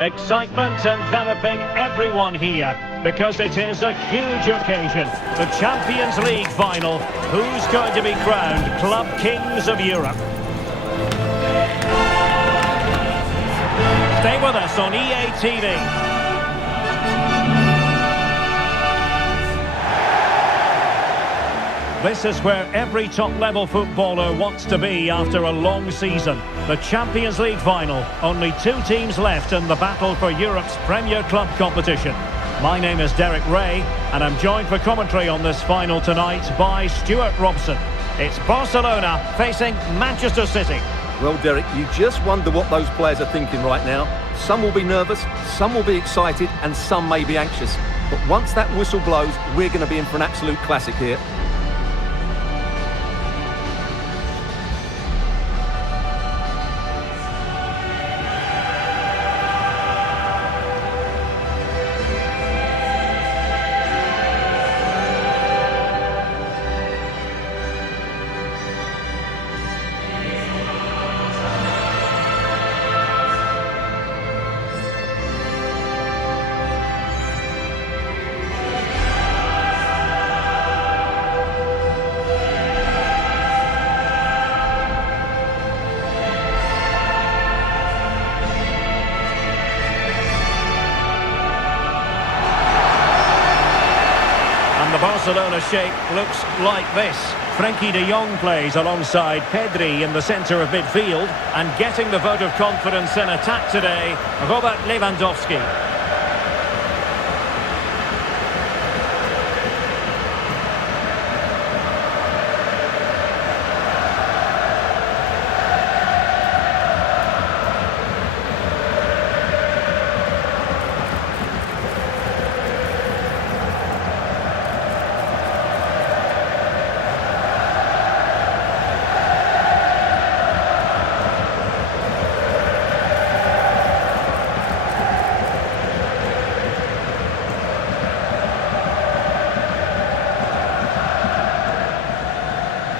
Excitement enveloping everyone here because it is a huge occasion. The Champions League final. Who's going to be crowned Club Kings of Europe? Stay with us on EA TV. This is where every top-level footballer wants to be after a long season. The Champions League final. Only 2 teams left in the battle for Europe's Premier Club competition. My name is Derek Ray, and I'm joined for commentary on this final tonight by Stuart Robson. It's Barcelona facing Manchester City. Well, Derek, you just wonder what those players are thinking right now. Some will be nervous, some will be excited, and some may be anxious. But once that whistle blows, we're going to be in for an absolute classic here. The Barcelona shape looks like this. Frenkie de Jong plays alongside Pedri in the centre of midfield, and getting the vote of confidence in attack today, Robert Lewandowski.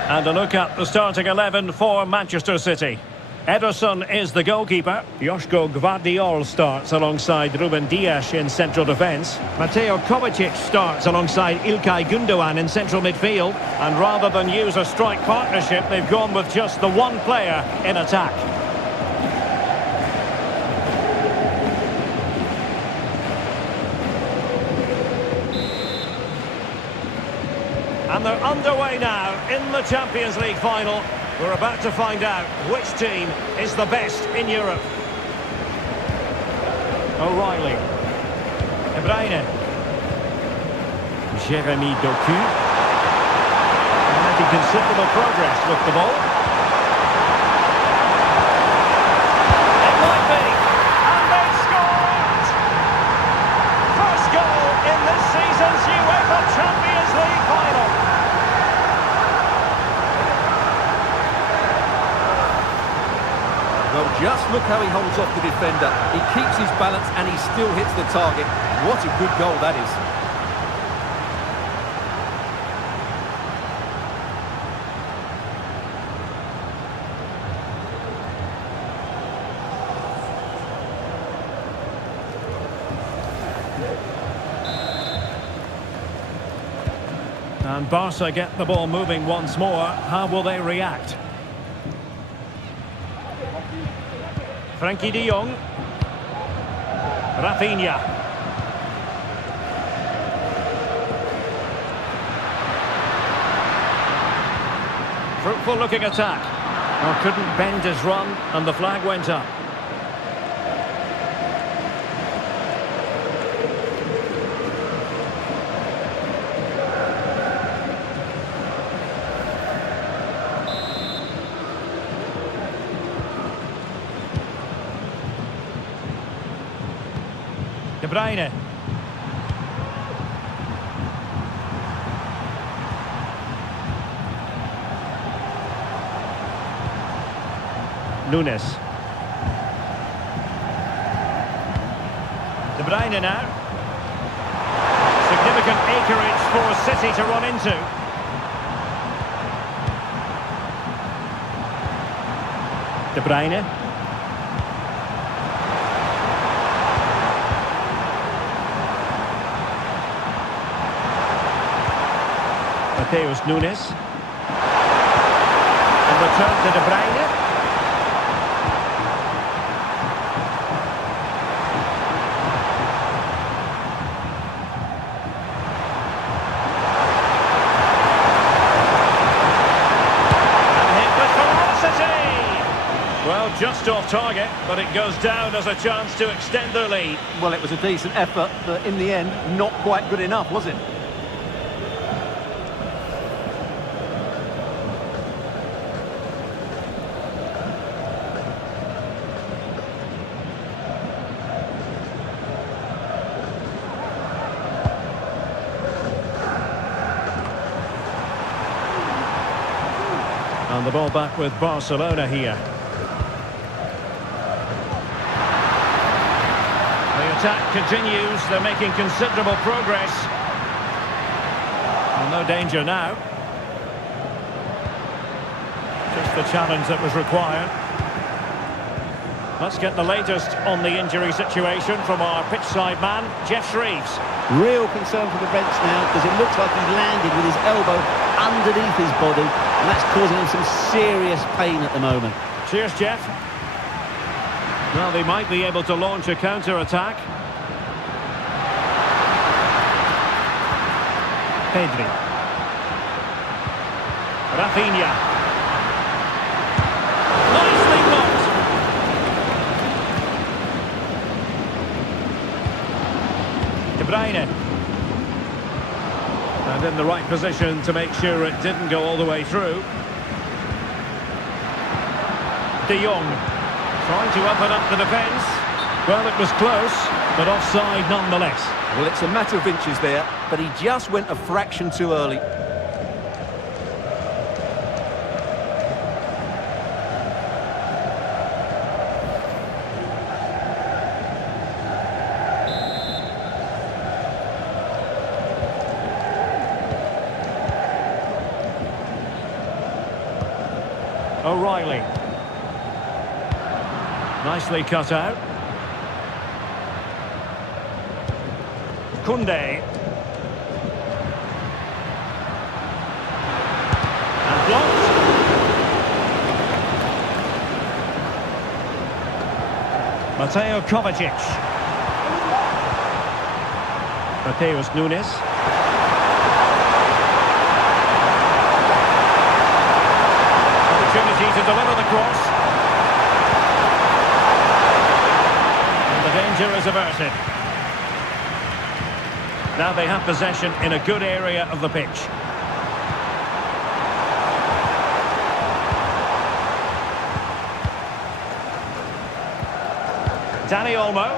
And a look at the starting 11 for Manchester City. Ederson is the goalkeeper. Joško Gvardiol starts alongside Ruben Dias in central defence. Mateo Kovacic starts alongside Ilkay Gundogan in central midfield. And rather than use a strike partnership, they've gone with just the one player in attack. And they're underway now in the Champions League final. We're about to find out which team is the best in Europe. O'Reilly. De Bruyne. Jeremy Doku. And making considerable progress with the ball. It might be. And they scored! First goal in this season's UEFA Champions League final. Well, just look how he holds off the defender. He keeps his balance and he still hits the target. What a good goal that is. And Barca get the ball moving once more. How will they react? Frenkie de Jong. Rafinha. Fruitful looking attack. Oh, couldn't bend his run and the flag went up. De Bruyne. Nunes. De Bruyne now. Significant acreage for City to run into. De Bruyne. Mateus Nunes. And return to De Bruyne. Well, just off target, but it goes down as a chance to extend their lead. Well, it was a decent effort, but in the end, not quite good enough, was it? And the ball back with Barcelona here. The attack continues. They're making considerable progress. Well, no danger now. Just the challenge that was required. Let's get the latest on the injury situation from our pitchside man, Jeff Shreves. Real concern for the bench now, because it looks like he's landed with his elbow underneath his body, and that's causing him some serious pain at the moment. Cheers, Jeff. Well, they might be able to launch a counter-attack. Pedri. Rafinha. Nicely blocked. De Bruyne. And in the right position to make sure it didn't go all the way through. De Jong. Trying to open up the defence. Well, it was close, but offside nonetheless. Well, it's a matter of inches there, but he just went a fraction too early. O'Reilly. Nicely cut out. Koundé. And blocked. Mateo Kovacic. Mateus Nunes. Opportunity to deliver the cross. And the danger is averted. Now they have possession in a good area of the pitch. Dani Olmo.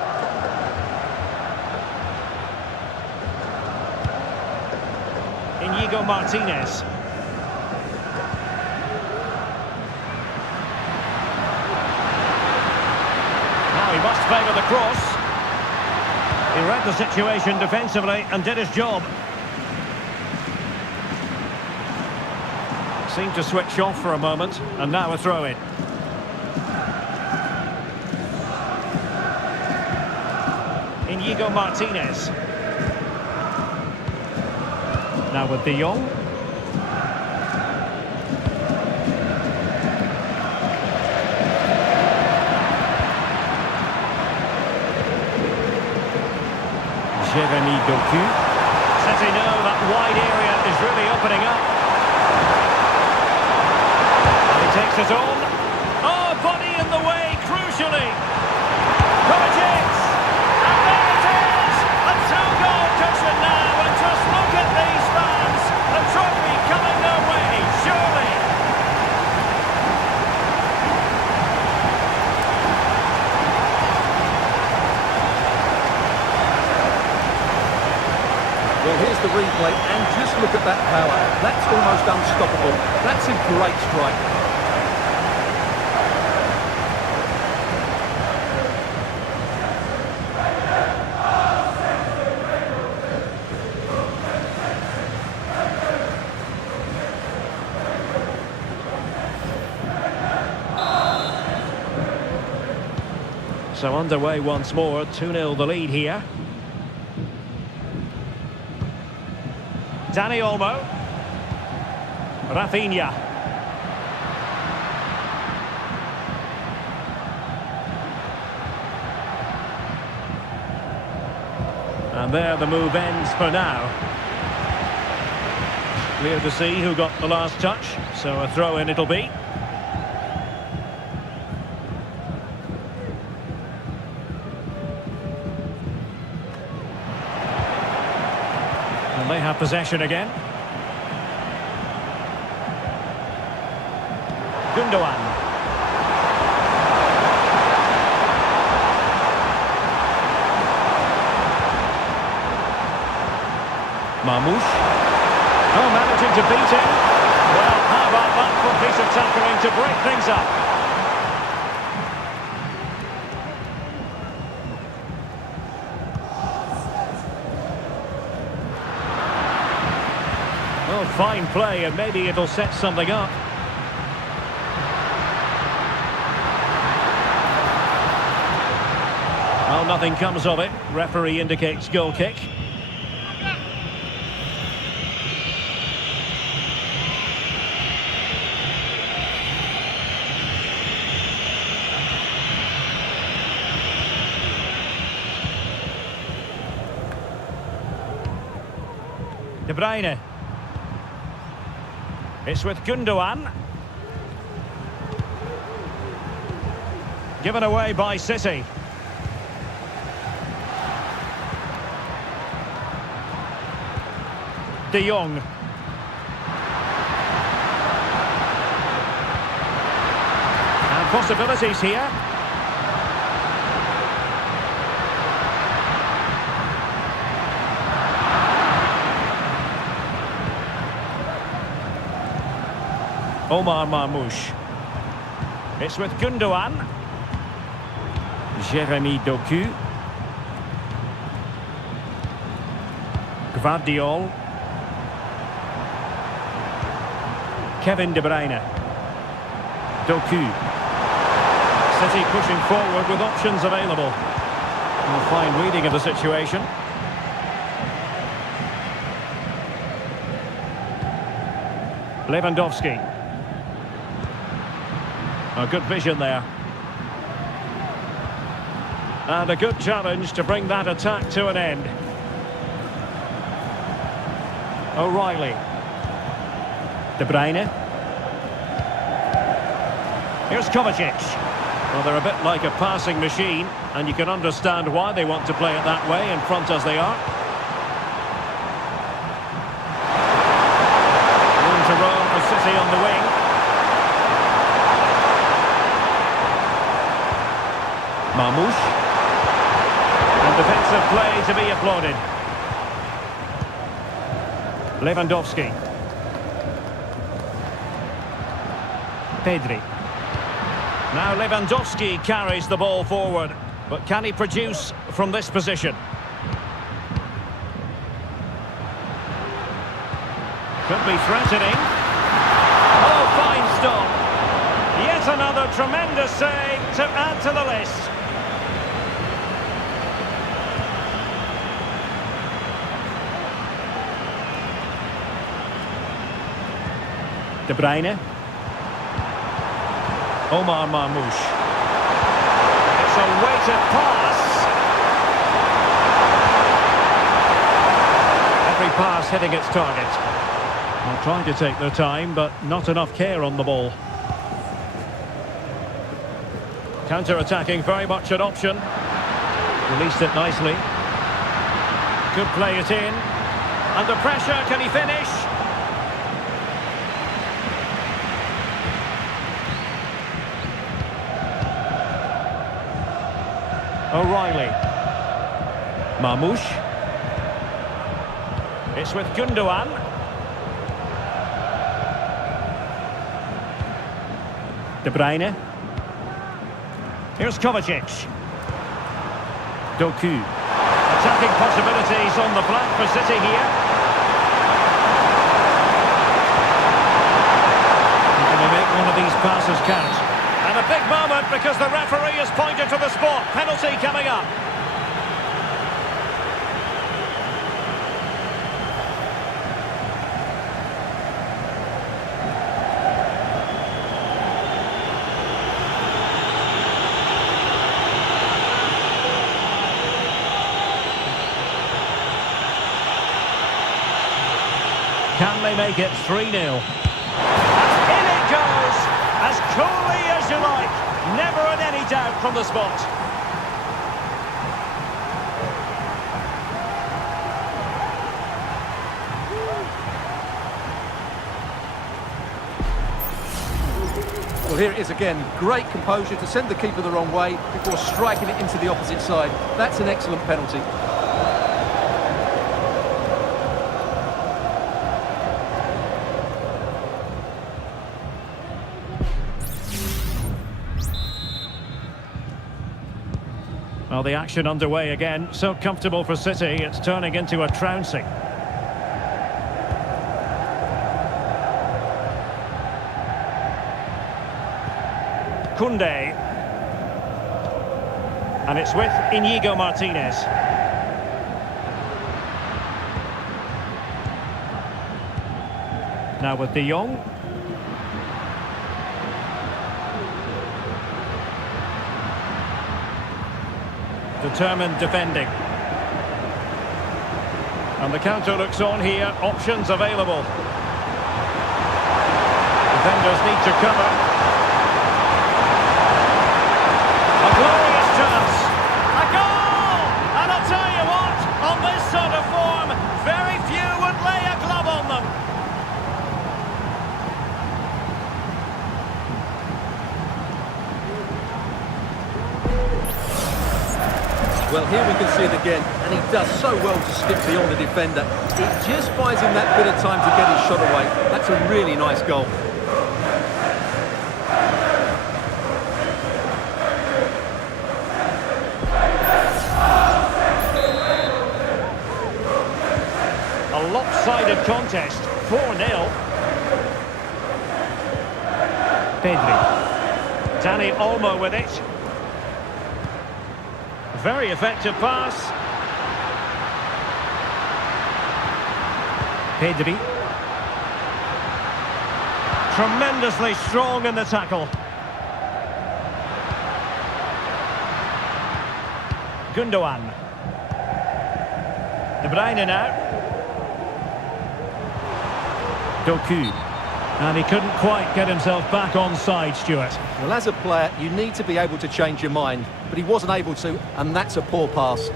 Inigo Martinez. Now he must favour the cross. He read the situation defensively and did his job. Seemed to switch off for a moment, and now a throw-in. Inigo Martinez. Now with De Jong. Jeremy Doku. City know that wide area is really opening up. And he takes it on. Oh, body in the way, crucially. Kovacic. And there it is. A two-goal cushion now. And just look at these fans. The trophy coming their way, surely. Well, here's the replay, and just look at that power. That's almost unstoppable. That's a great strike. So underway once more, 2-0 the lead here. Dani Olmo. Rafinha. And there the move ends for now. Clear to see who got the last touch, so a throw-in it'll be. And they have possession again. Gundogan. Marmoush. Oh, managing to beat him. Well, how about that for a piece of tackling to break things up? Oh, fine play, and maybe it'll set something up. Well, nothing comes of it. Referee indicates goal kick. De Bruyne. It's with Gundogan. Given away by City. De Jong. And possibilities here. Omar Marmoush. It's with Gundogan. Jeremy Doku. Gvardiol. Kevin De Bruyne. Doku. City pushing forward with options available. A fine reading of the situation. Lewandowski. A good vision there. And a good challenge to bring that attack to an end. O'Reilly. De Bruyne. Here's Kovacic. Well, they're a bit like a passing machine, and you can understand why they want to play it that way, in front as they are. Room to roam for City on the wing. Marmoush. And defensive play to be applauded. Lewandowski. Pedri. Now Lewandowski carries the ball forward, but can he produce from this position? Could be threatening. Oh, fine stop. Yet another tremendous save to add to the list. De Bruyne. Omar Marmoush. It's a weighted pass. Every pass hitting its target. Well, trying to take their time, but not enough care on the ball. Counter-attacking, very much an option. Released it nicely. Could play it in. Under pressure, can he finish? O'Reilly. Marmoush. It's with Gundogan. De Bruyne. Here's Kovacic. Doku. Attacking possibilities on the flank for City here. Can they make one of these passes count? And a big moment because the referee has pointed to the spot. Penalty coming up. Can they make it 3-0? In it goes! As coolly as you like. Never in any doubt from the spot. Well, here it is again. Great composure to send the keeper the wrong way before striking it into the opposite side. That's an excellent penalty. Well, the action underway again. So comfortable for City, it's turning into a trouncing. Koundé. And it's with Inigo Martinez. Now with De Jong. Determined defending. And the counter looks on here. Options available. Defenders need to cover. A glorious chance. A goal! And I'll tell you what, on this sort of form, very few would lay a glove on them. Well, here we can see it again, and he does so well to skip beyond the defender. It just buys him that bit of time to get his shot away. That's a really nice goal. A lopsided contest, 4-0. Pedri. Dani Olmo with it. Very effective pass. Pedri. Tremendously strong in the tackle. Gundogan. De Bruyne now. Doku. And he couldn't quite get himself back on side, Stuart. Well, as a player, you need to be able to change your mind, but he wasn't able to, and that's a poor pass.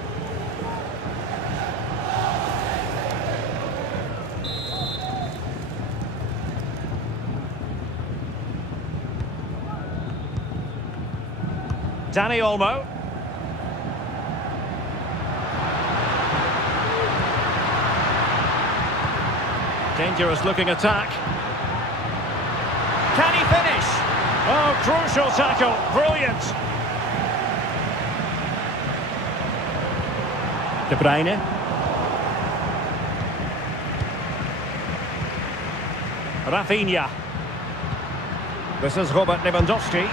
Dani Olmo. Dangerous looking attack. Can he finish? Oh, crucial tackle. Brilliant. De Bruyne. Rafinha. This is Robert Lewandowski.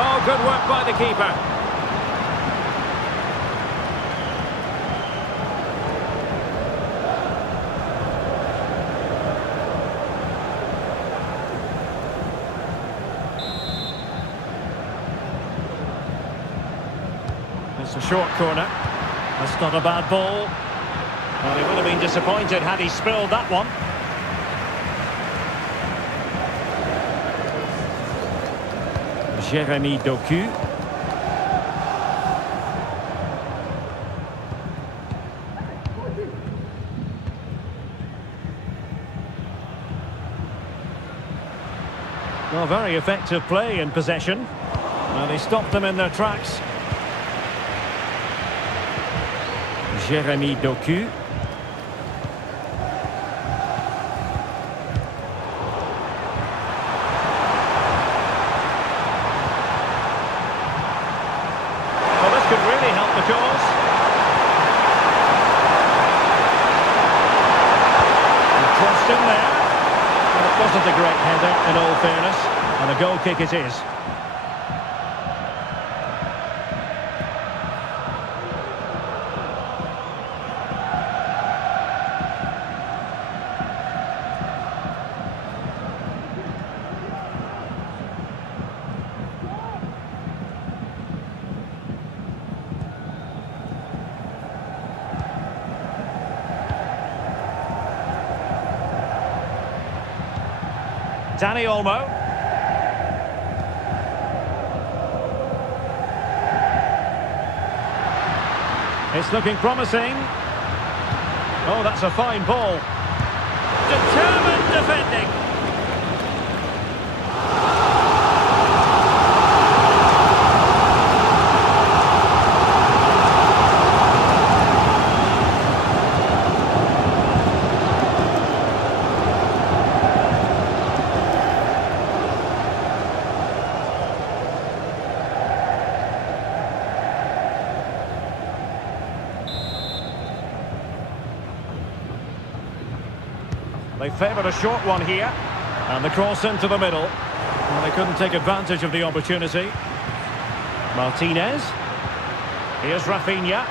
Oh, good work by the keeper. It's a short corner. That's not a bad ball. Well, he would have been disappointed had he spilled that one. Jeremy Doku. Well, very effective play in possession. Well, they stopped them in their tracks. Jeremy Doku. Well, this could really help the cause. And crossed in there. Well, it wasn't a great header, in all fairness. And a goal kick it is. Dani Olmo. It's looking promising. Oh, that's a fine ball. Determined defending. They favoured a short one here. And the cross into the middle. Well, they couldn't take advantage of the opportunity. Martinez. Here's Rafinha.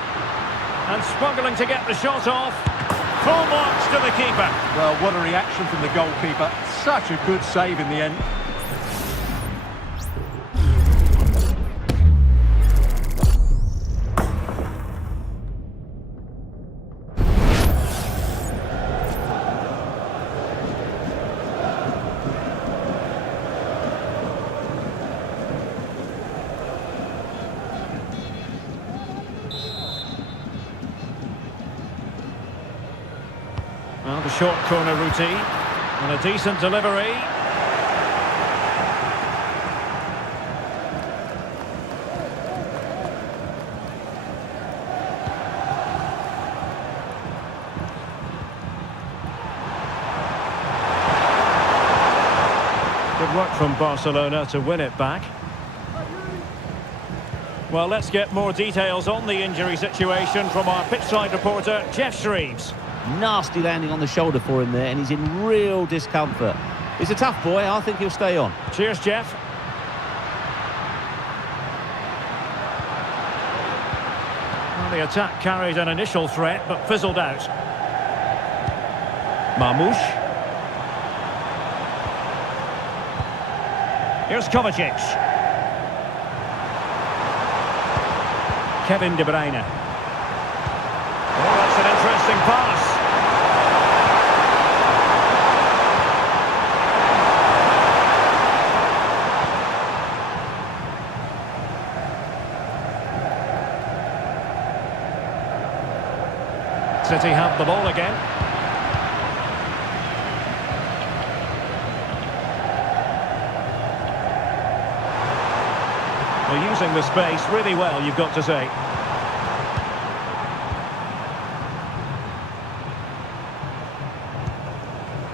And struggling to get the shot off. Full marks to the keeper. Well, what a reaction from the goalkeeper. Such a good save in the end. Well, the short corner routine and a decent delivery. Good work from Barcelona to win it back. Well, let's get more details on the injury situation from our pitchside reporter, Jeff Shreves. Nasty landing on the shoulder for him there, and he's in real discomfort. He's a tough boy. I think he'll stay on. Cheers, Jeff. Well, the attack carried an initial threat, but fizzled out. Marmoush. Here's Kovacic. Kevin De Bruyne. Oh, that's an interesting pass. City have the ball again. They're using the space really well, you've got to say.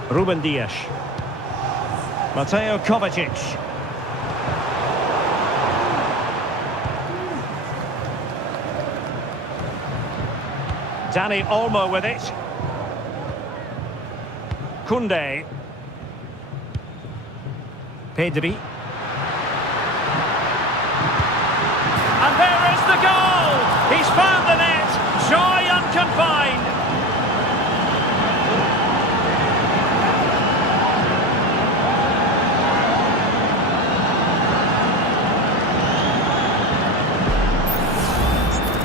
Ruben Dias. Mateo Kovacic. Dani Olmo with it. Koundé. Pedri. And there is the goal! He's found the net! Joy unconfined!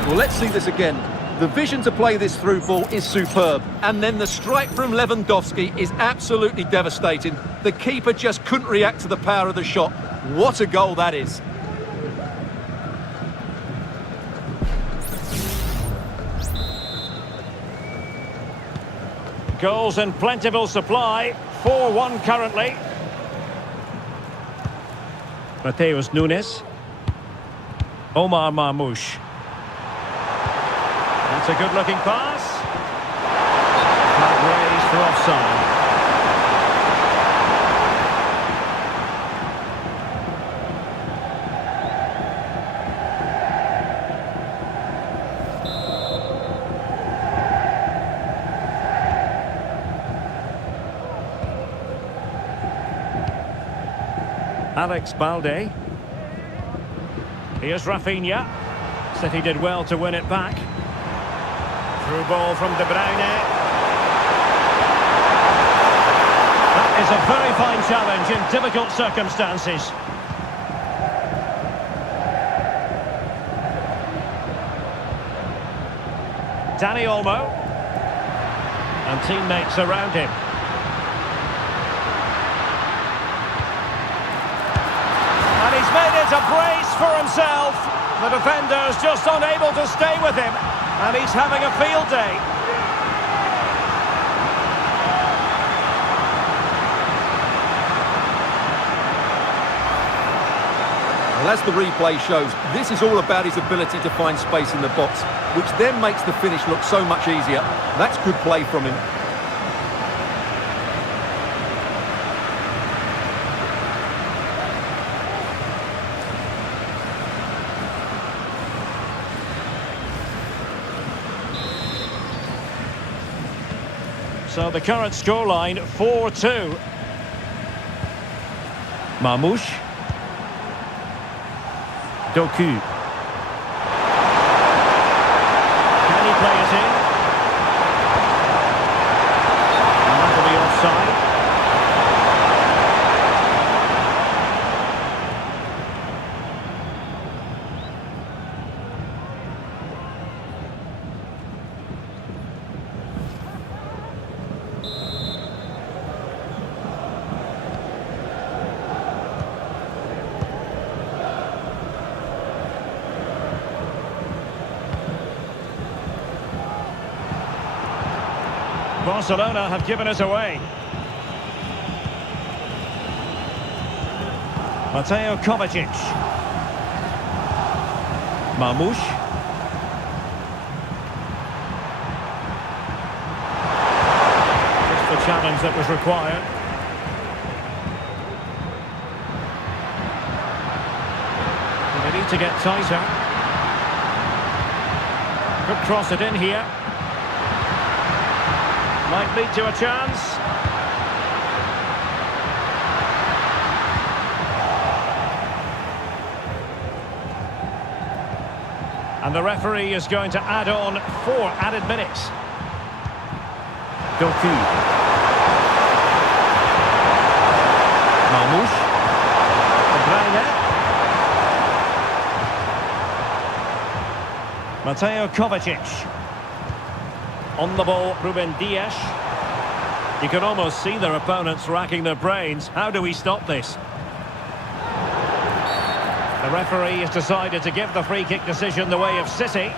Well, let's see this again. The vision to play this through ball is superb. And then the strike from Lewandowski is absolutely devastating. The keeper just couldn't react to the power of the shot. What a goal that is. Goals in plentiful supply. 4-1 currently. Mateus Nunes. Omar Marmoush. That's a good-looking pass. Flag raised for offside. Alex Balde. Here's Rafinha. City did well to win it back. Through ball from De Bruyne. That is a very fine challenge in difficult circumstances. Dani Olmo. And teammates around him. It's a brace for himself. The defender's just unable to stay with him, and he's having a field day. Well, as the replay shows, this is all about his ability to find space in the box, which then makes the finish look so much easier. That's good play from him. So the current scoreline, 4-2. Marmouche. Doku. Can he play it in? And that'll be offside. Barcelona have given it away. Mateo Kovacic. Marmouche. Just the challenge that was required. They need to get tighter. Could cross it in here. Might lead to a chance. And the referee is going to add on 4 added minutes. Doku. Marmouche. Braine. Mateo Kovacic. On the ball, Ruben Dias. You can almost see their opponents racking their brains. How do we stop this? The referee has decided to give the free kick decision the way of City.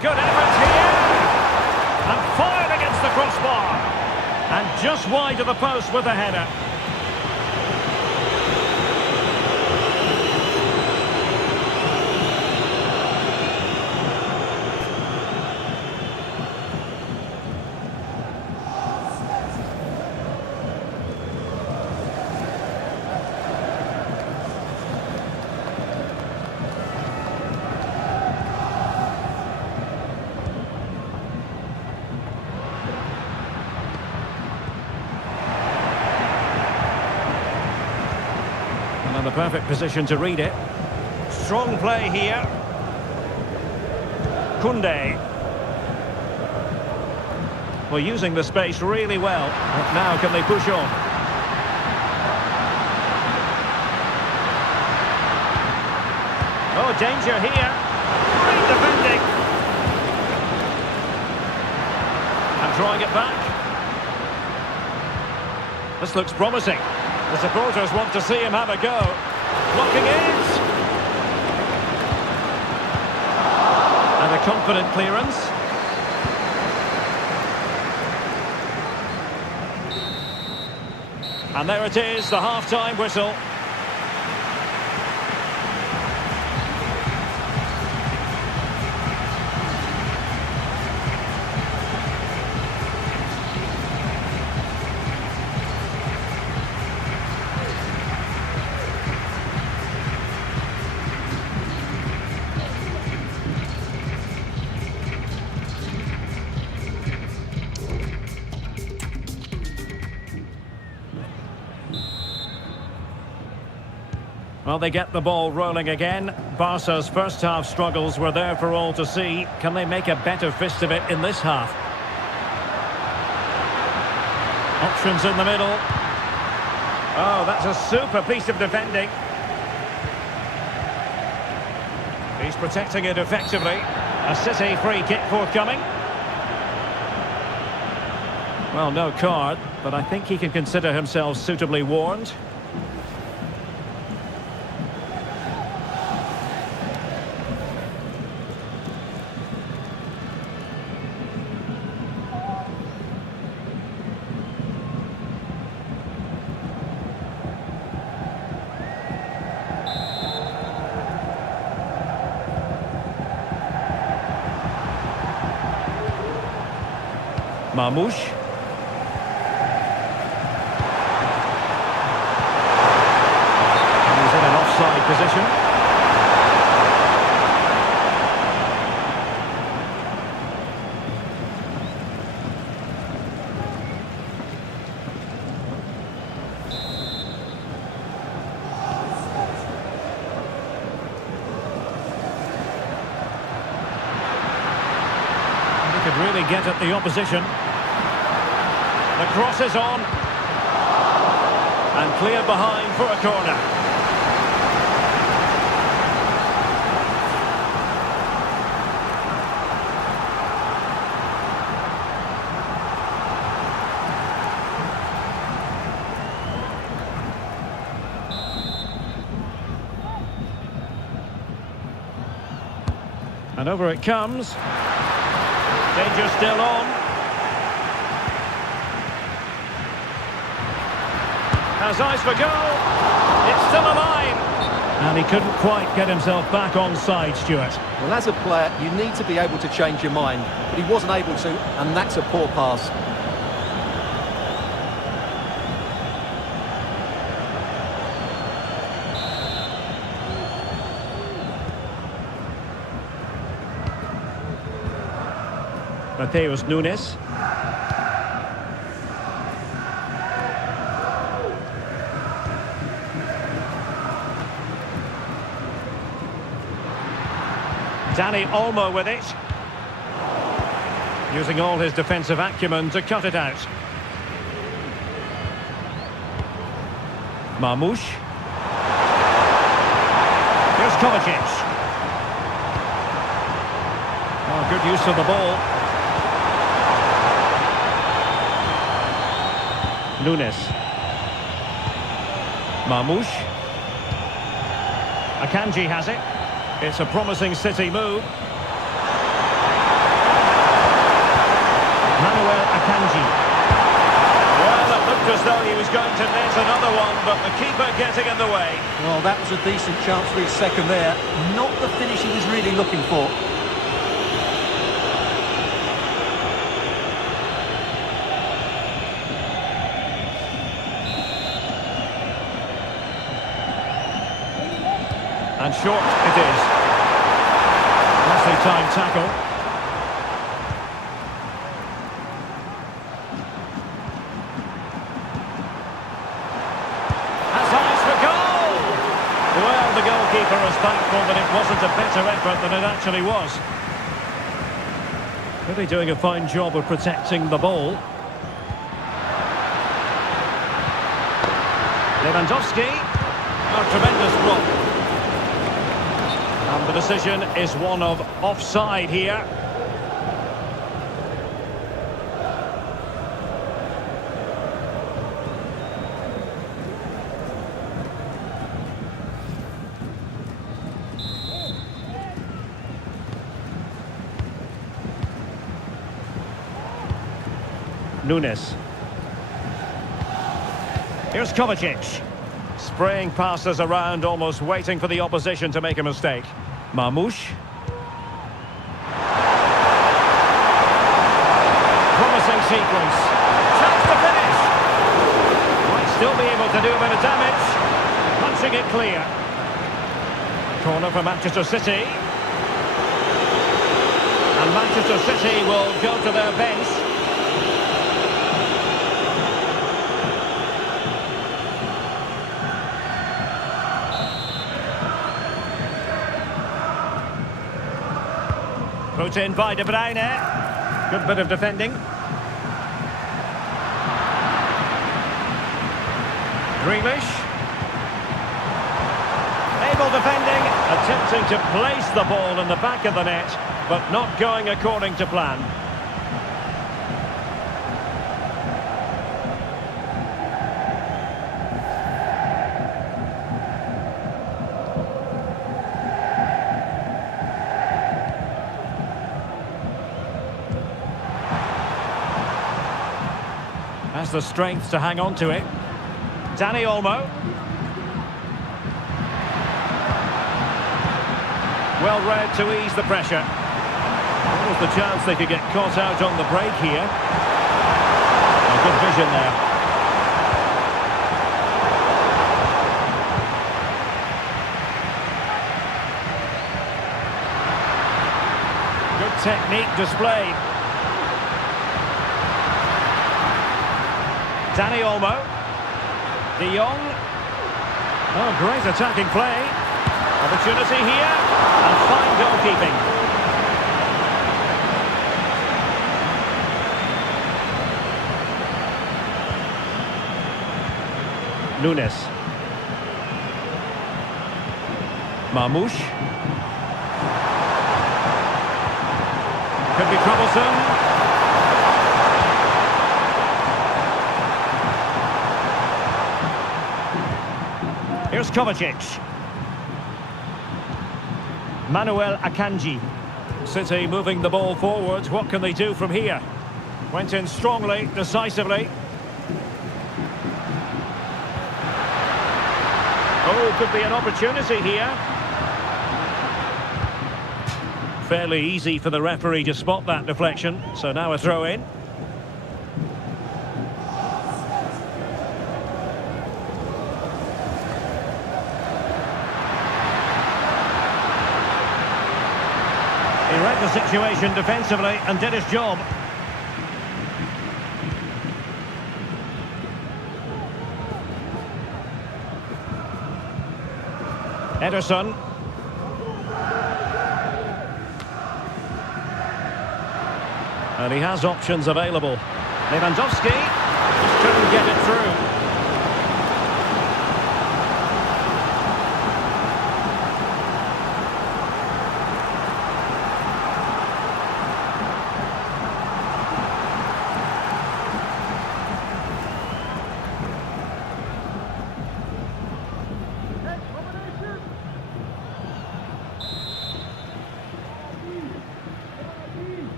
Good effort here. And fired against the crossbar. And just wide of the post with the header. And the perfect position to read it. Strong play here. Koundé. Well, using the space really well. But now can they push on? Oh, danger here. Great defending. And drawing it back. This looks promising. The supporters want to see him have a go. Blocking it. And a confident clearance. And there it is, the half-time whistle. Well, they get the ball rolling again. Barca's first half struggles were there for all to see. Can they make a better fist of it in this half? Options in the middle. Oh, that's a super piece of defending. He's protecting it effectively. A City free kick forthcoming. Well, no card, but I think he can consider himself suitably warned. Marmoush. He's in an offside position. He could really get at the opposition. The cross is on. And cleared behind for a corner. And over it comes. Danger still on. Has eyes for goal. It's still alive. And he couldn't quite get himself back on side, Stuart. Well, as a player, you need to be able to change your mind. But he wasn't able to, and that's a poor pass. Mateus Nunes. Dani Olmo with it. Using all his defensive acumen to cut it out. Marmoush. Here's Kovacic. Oh, good use of the ball. Nunes. Marmoush. Akanji has it. It's a promising City move. Manuel Akanji. Well, it looked as though he was going to net another one, but the keeper getting in the way. Well, that was a decent chance for his second there. Not the finish he was really looking for. And short it is. Nicely timed tackle. Has eyes for goal! Well, the goalkeeper is thankful that it wasn't a better effort than it actually was. Really doing a fine job of protecting the ball. Lewandowski. A tremendous block. And the decision is one of offside here. Nunes. Here's Kovacic. Spraying passes around, almost waiting for the opposition to make a mistake. Marmoush. Promising sequence. Chance to finish. Might still be able to do a bit of damage. Punching it clear. Corner for Manchester City. And Manchester City will go to their bench. Put in by De Bruyne. Good bit of defending. Grealish. Able defending, attempting to place the ball in the back of the net, but not going according to plan. Has the strength to hang on to it. Dani Olmo. Well read to ease the pressure. What was the chance they could get caught out on the break here? Oh, good vision there. Good technique displayed. Dani Olmo. De Jong. Oh, great attacking play. Opportunity here. And fine goalkeeping. Nunes. Marmoush. Could be troublesome. Here's Kovacic. Manuel Akanji. City moving the ball forward. What can they do from here? Went in strongly, decisively. Oh, could be an opportunity here. Fairly easy for the referee to spot that deflection. So now a throw in. He read the situation defensively and did his job. Ederson. And he has options available. Lewandowski just couldn't get it through.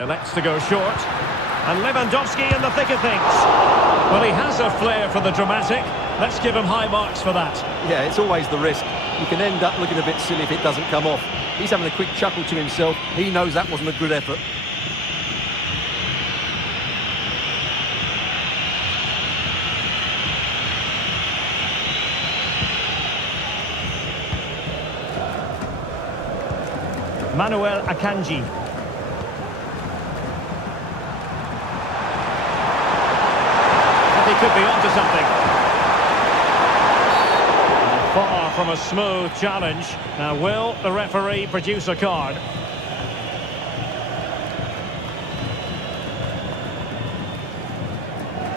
Elects to go short. And Lewandowski in the thick of things. Well, he has a flair for the dramatic. Let's give him high marks for that. Yeah, it's always the risk. You can end up looking a bit silly if it doesn't come off. He's having a quick chuckle to himself. He knows that wasn't a good effort. Manuel Akanji. He could be onto something. Far from a smooth challenge. Now, will the referee produce a card?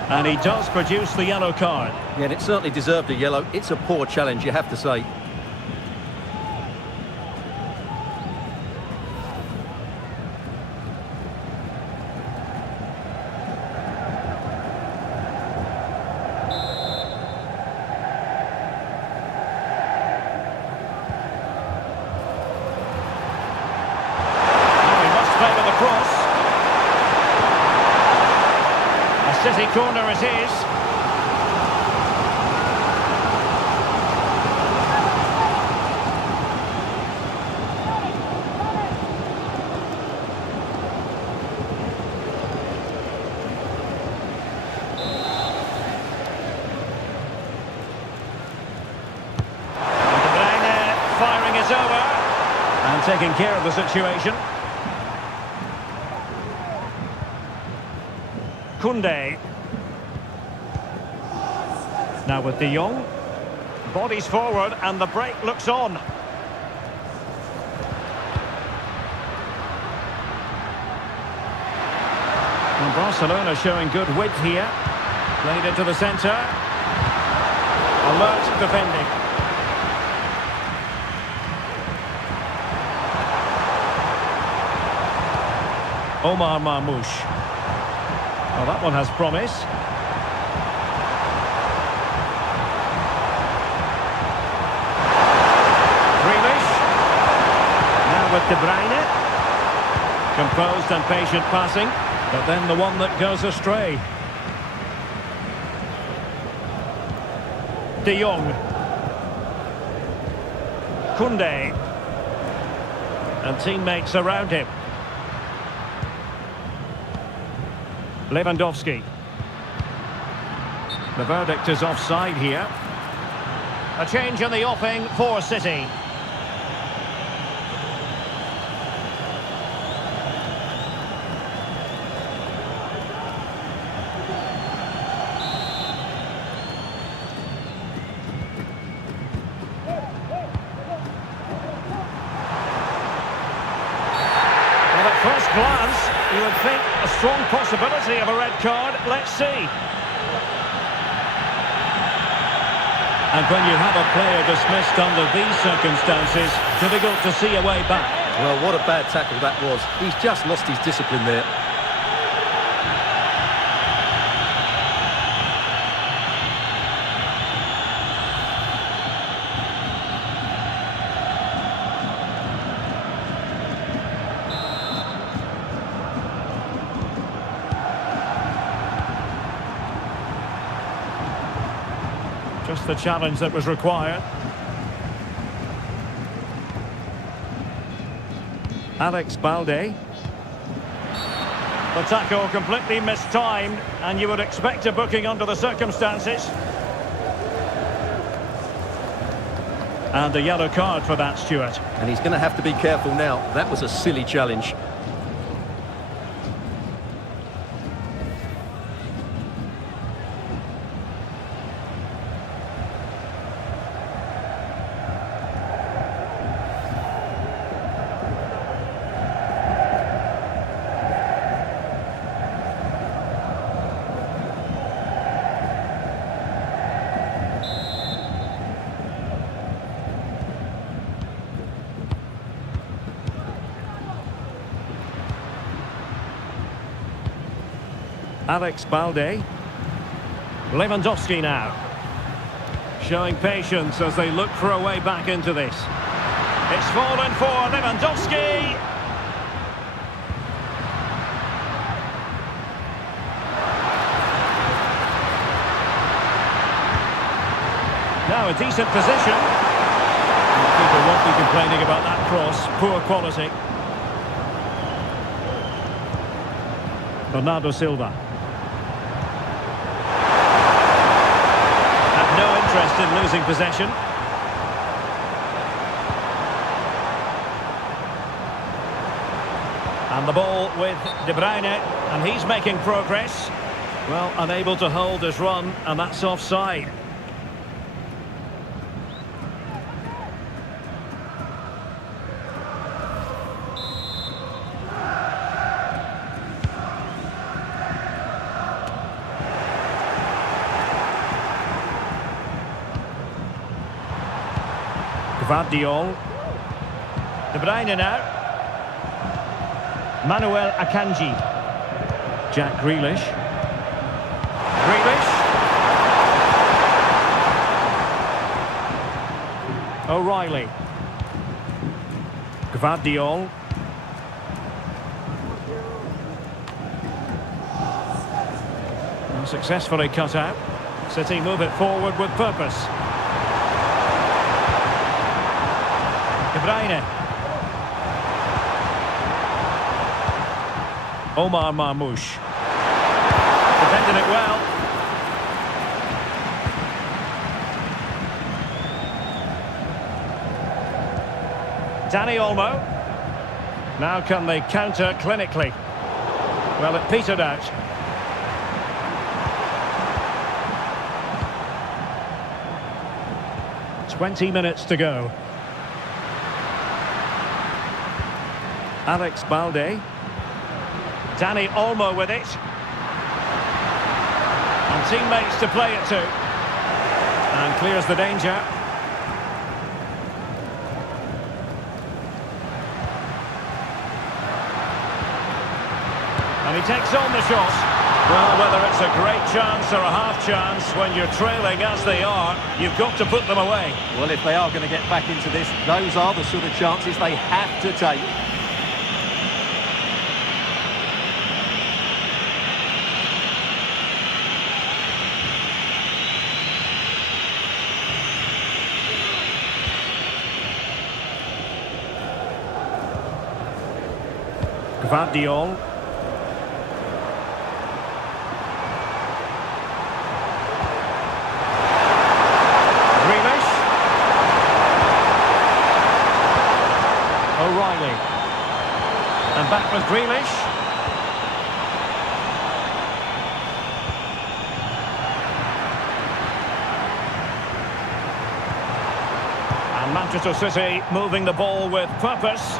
And he does produce the yellow card. Yeah, and it certainly deserved a yellow. It's a poor challenge, you have to say. City corner it is. De Bruyne firing it over and taking care of the situation. Koundé. Now with De Jong. Bodies forward and the break looks on. And Barcelona showing good width here. Played into the centre. Alert defending. Omar Marmoush. Well, that one has promise. Grealish. Now with De Bruyne. Composed and patient passing, but then the one that goes astray. De Jong. Koundé. And teammates around him. Lewandowski. The verdict is offside here. A change in the offing for City. Well, at first glance, you would think a strong possibility of a red card. Let's see. And when you have a player dismissed under these circumstances, difficult to see a way back. Well, what a bad tackle that was. He's just lost his discipline there. Just the challenge that was required. Alex Balde. The tackle completely mistimed, and you would expect a booking under the circumstances. And a yellow card for that, Stuart. And he's going to have to be careful now. That was a silly challenge. Alex Balde. Lewandowski now. Showing patience as they look for a way back into this. It's fallen for Lewandowski. Now a decent position. People won't be complaining about that cross. Poor quality. Bernardo Silva. No interest in losing possession. And the ball with De Bruyne, and he's making progress. Well, unable to hold his run, and that's offside. Gvardiol. De Bruyne now. Manuel Akanji. Jack Grealish. Grealish. O'Reilly. Gvardiol. Successfully cut out. City move it forward with purpose. De Bruyne. Omar Marmoush. Defending it well. Dani Olmo. Now can they counter clinically? Well, it petered out. "20 minutes to go. Alex Balde. Dani Olmo with it. And teammates to play it to. And clears the danger. And he takes on the shot. Well, whether it's a great chance or a half chance, when you're trailing as they are, you've got to put them away. Well, if they are going to get back into this, those are the sort of chances they have to take. Gvardiol. Grealish. O'Reilly. And back with Grealish. And Manchester City moving the ball with purpose.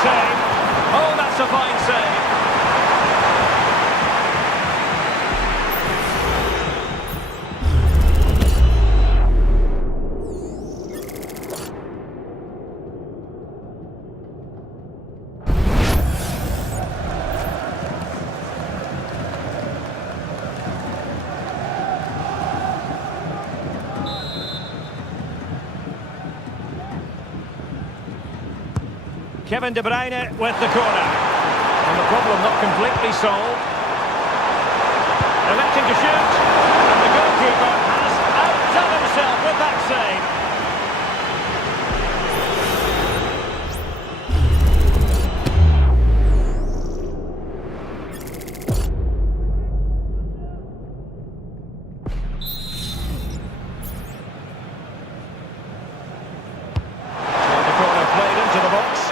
Save. Oh, that's a fine save. Kevin De Bruyne with the corner. And the problem not completely solved. Electing to shoot. And the goalkeeper has outdone himself with that save. Well, the corner played into the box.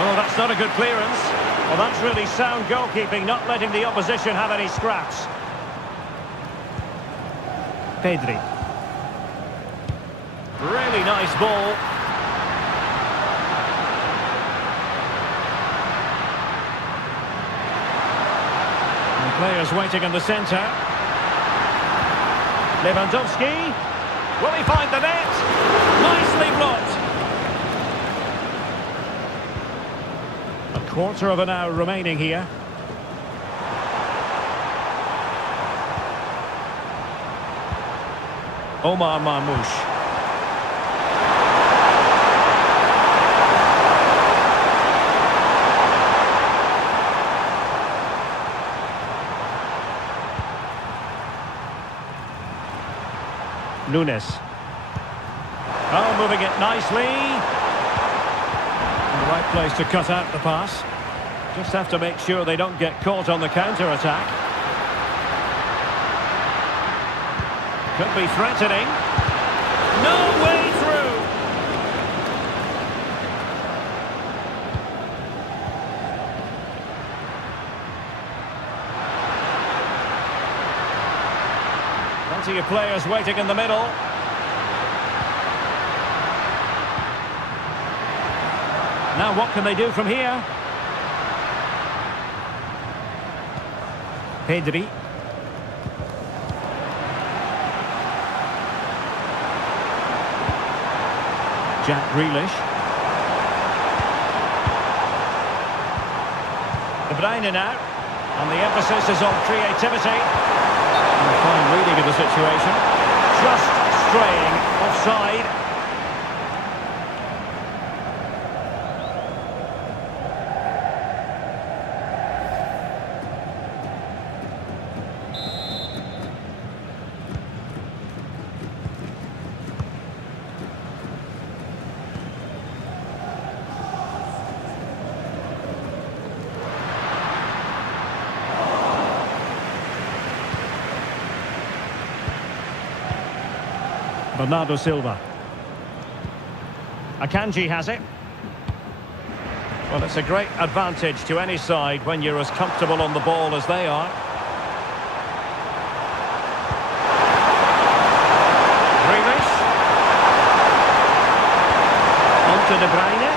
Oh, that's not a good clearance. Well, that's really sound goalkeeping, not letting the opposition have any scraps. Pedri. Really nice ball. And players waiting in the centre. Lewandowski. Will he find the net? Nicely blocked. Quarter of an hour remaining here. Omar Marmoush. Nunes. Oh, moving it nicely. The right place to cut out the pass. Just have to make sure they don't get caught on the counter-attack. Could be threatening. No way through. Plenty of players waiting in the middle. Now what can they do from here? Pedri. Jack Grealish. De Bruyne now. And the emphasis is on creativity. And a fine reading of the situation. Just straying offside. Bernardo Silva. Akanji has it. Well, it's a great advantage to any side when you're as comfortable on the ball as they are. Grealish. On to De Bruyne.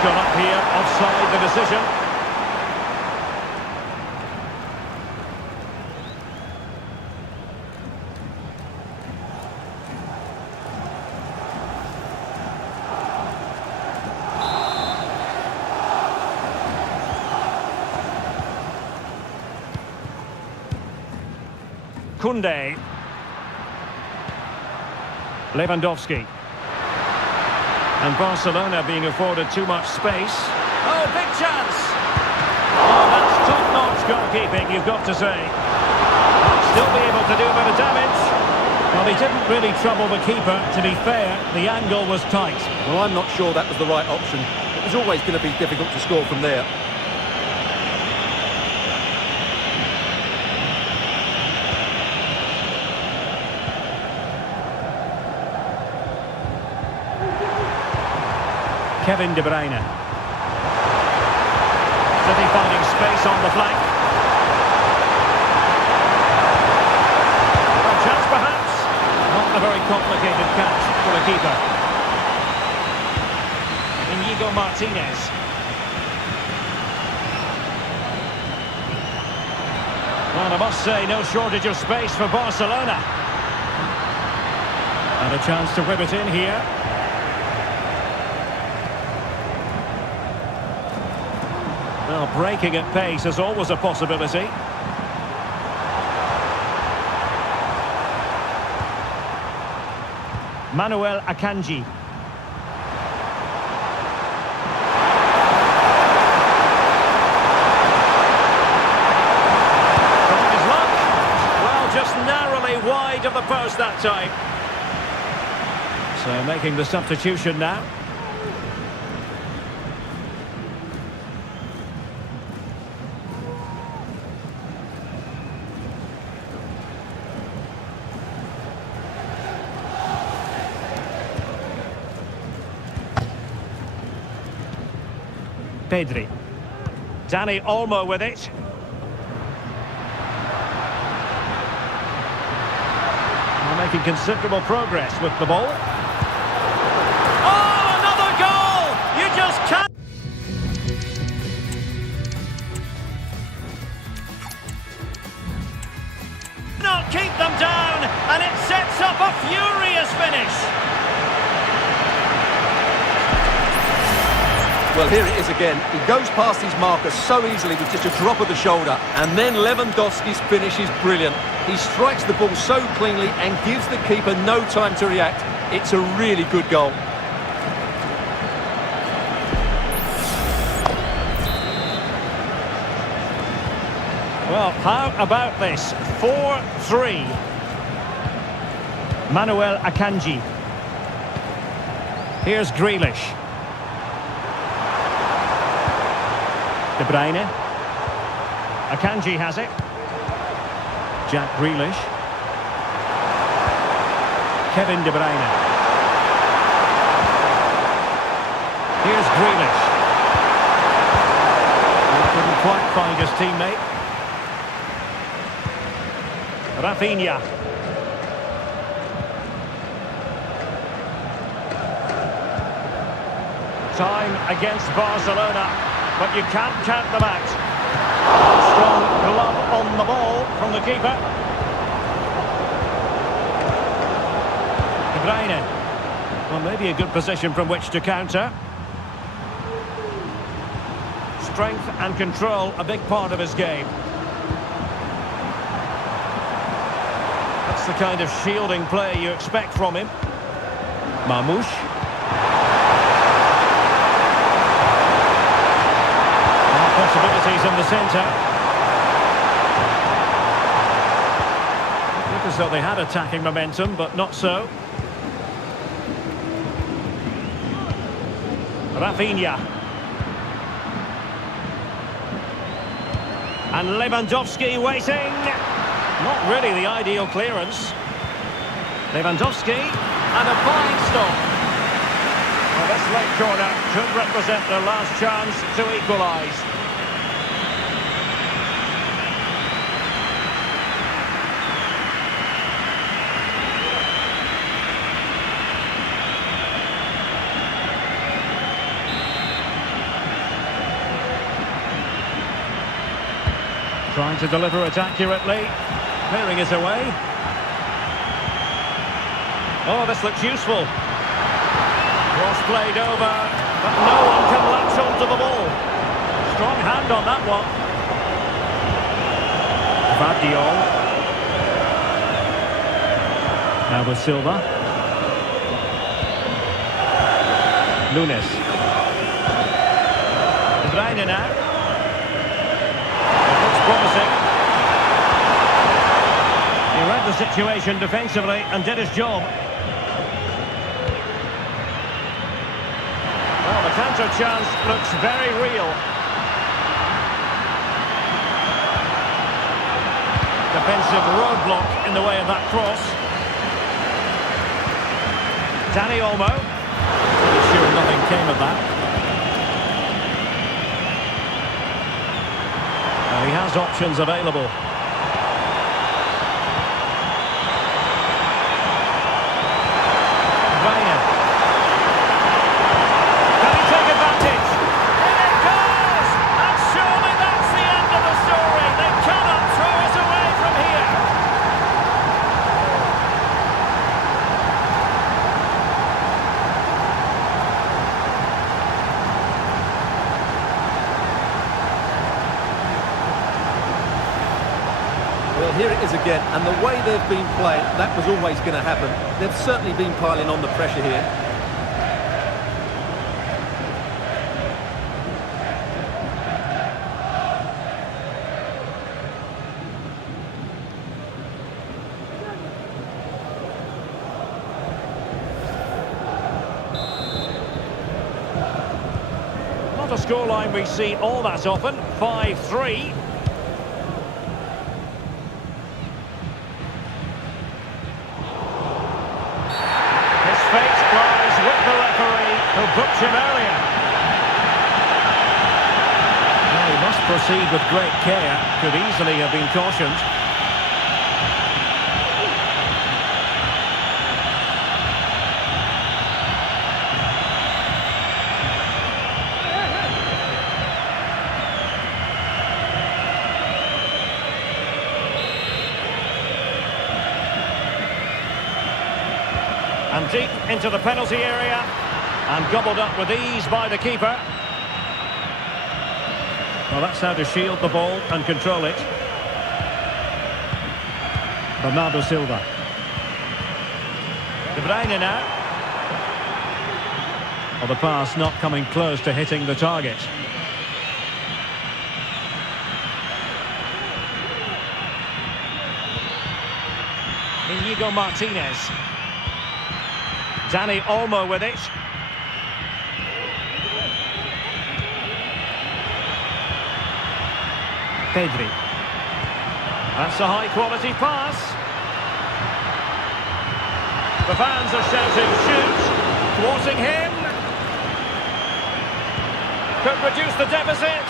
has gone up here, offside the decision. Koundé. Lewandowski. And Barcelona being afforded too much space. Oh, big chance! Oh, that's top-notch goalkeeping, you've got to say. Still be able to do a bit of damage. Well, he didn't really trouble the keeper. To be fair, the angle was tight. Well, I'm not sure that was the right option. It was always going to be difficult to score from there. Kevin De Bruyne. City finding space on the flank. A chance perhaps. Not a very complicated catch for the keeper. Inigo Martinez. Well, I must say, no shortage of space for Barcelona. And a chance to whip it in here. Well, breaking at pace is always a possibility. Manuel Akanji. Trying his luck. Well, just narrowly wide of the post that time. So making the substitution now. Pedri. Dani Olmo with it. They're making considerable progress with the ball. Oh, another goal! You just can't... not keep them down, and it sets up a furious finish. Well, here it is again. He goes past his marker so easily with just a drop of the shoulder. And then Lewandowski's finish is brilliant. He strikes the ball so cleanly and gives the keeper no time to react. It's a really good goal. Well, how about this? 4-3. Manuel Akanji. Here's Grealish. De Bruyne. Akanji has it. Jack Grealish. Kevin De Bruyne. Here's Grealish. He couldn't quite find his teammate. Rafinha. Time against Barcelona. But you can't count them out. Strong glove on the ball from the keeper. De Bruyne. Well, maybe a good position from which to counter. Strength and control, a big part of his game. That's the kind of shielding play you expect from him. Marmoush. Possibilities in the centre. Look as though they had attacking momentum, but not so. Rafinha. And Lewandowski waiting. Not really the ideal clearance. Lewandowski. And a fine stop. Well, this late corner could represent their last chance to equalise. Trying to deliver it accurately. Clearing it away. Oh, this looks useful. Cross played over, but no one can latch onto the ball. Strong hand on that one. Vardiol. Now with Silva. Nunes. De Bruyne now. It looks promising. He read the situation defensively and did his job. Well, the counter chance looks very real. Defensive roadblock in the way of that cross. Dani Olmo. Pretty sure nothing came of that. Now he has options available. Reina. Can he take advantage? In it goes! And surely that's the end of the story. They cannot throw it away from here. Well, here it is again, and the way they've been playing, that was always going to happen. They've certainly been piling on the pressure here. Not a scoreline we see all that often. 5-3. Fate lies with the referee who booked him earlier. Well, he must proceed with great care. Could easily have been cautioned. And deep into the penalty area, and gobbled up with ease by the keeper. Well, that's how to shield the ball and control it. Bernardo Silva. De Bruyne now. Well, the pass not coming close to hitting the target. Inigo Martinez. Dani Olmo with it. Pedri. That's a high-quality pass. The fans are shouting, shoot! Thwarting him. Could reduce the deficit.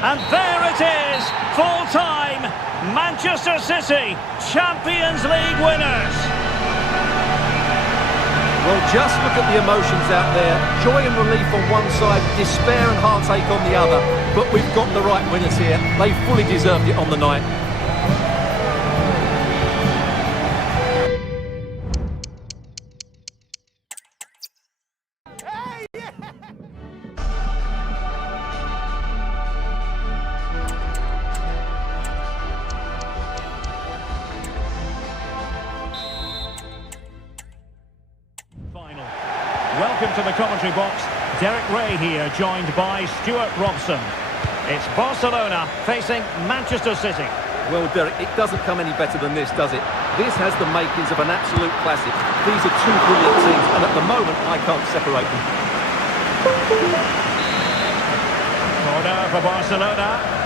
And there it is! Full-time! Manchester City, Champions League winners! Well, just look at the emotions out there. Joy and relief on one side, despair and heartache on the other. But we've got the right winners here. They fully deserved it on the night. Welcome to the commentary box. Derek Ray here, joined by Stuart Robson. It's Barcelona facing Manchester City. Well, Derek, it doesn't come any better than this, does it? This has the makings of an absolute classic. These are two brilliant teams, and at the moment, I can't separate them. Corner for Barcelona.